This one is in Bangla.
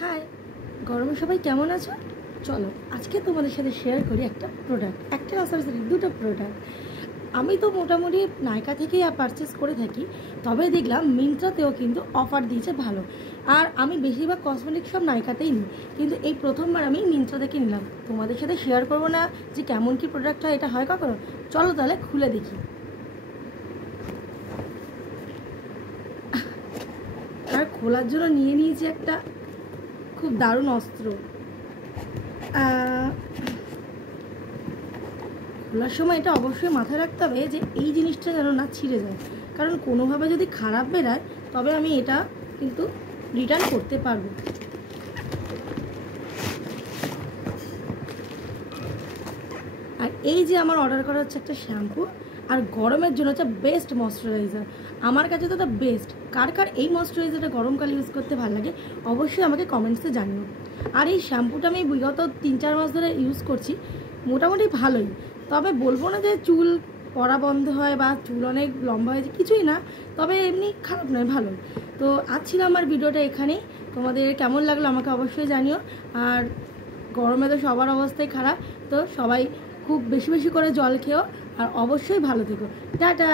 হাই, গরমে সবাই কেমন আছো? চলো আজকে তোমাদের সাথে শেয়ার করি একটা প্রোডাক্ট, একটা না সরি দুটো প্রোডাক্ট। আমি তো মোটামুটি নাইকা থেকেই পারচেস করে থাকি, তবে দেখলাম মিন্ত্রাতেও কিন্তু অফার দিয়েছে ভালো। আর আমি বেশিরভাগ কসমেটিক সব নাইকাতেই নিই, কিন্তু এই প্রথমবার আমি মিন্ত্রা থেকে নিলাম। তোমাদের সাথে শেয়ার করবো না যে কেমন কি প্রোডাক্ট হয়, এটা হয় কখনো? চলো তাহলে খুলে দেখি। আর খোলার জন্য নিয়ে নিয়েছি একটা খুব দারুণ অস্ত্র। খোলার সময় এটা অবশ্যই মাথায় রাখতে হবে যে এই জিনিসটা যেন না ছিঁড়ে যায়, কারণ কোনোভাবে যদি খারাপ বেরায় তবে আমি এটা কিন্তু রিটার্ন করতে পারবো। আর এই যে আমার অর্ডার করা হচ্ছে একটা শ্যাম্পু, আর গরমের জন্য হচ্ছে বেস্ট ময়শ্চারাইজার। আমার কাছে তো বেস্ট। কার কার এই ময়শ্চারাইজারটা গরমকালে ইউজ করতে ভালো লাগে অবশ্যই আমাকে কমেন্টসে জানিও। আর এই শ্যাম্পুটা আমি বিগত 3-4 মাস ধরে ইউজ করছি, মোটামুটি ভালোই। তবে বলবো না যে চুল পড়া বন্ধ হয় বা চুল অনেক লম্বা হয়েছে, কিছুই না। তবে এমনি খারাপ নয়, ভালো। তো আজ ছিল আমার ভিডিওটা এখানেই। তোমাদের কেমন লাগলো আমাকে অবশ্যই জানিও। আর গরমে তো সবার অবস্থাই খারাপ, তো সবাই খুব বেশি বেশি করে জল খেও, আর অবশ্যই ভালো থেকো। টাটা।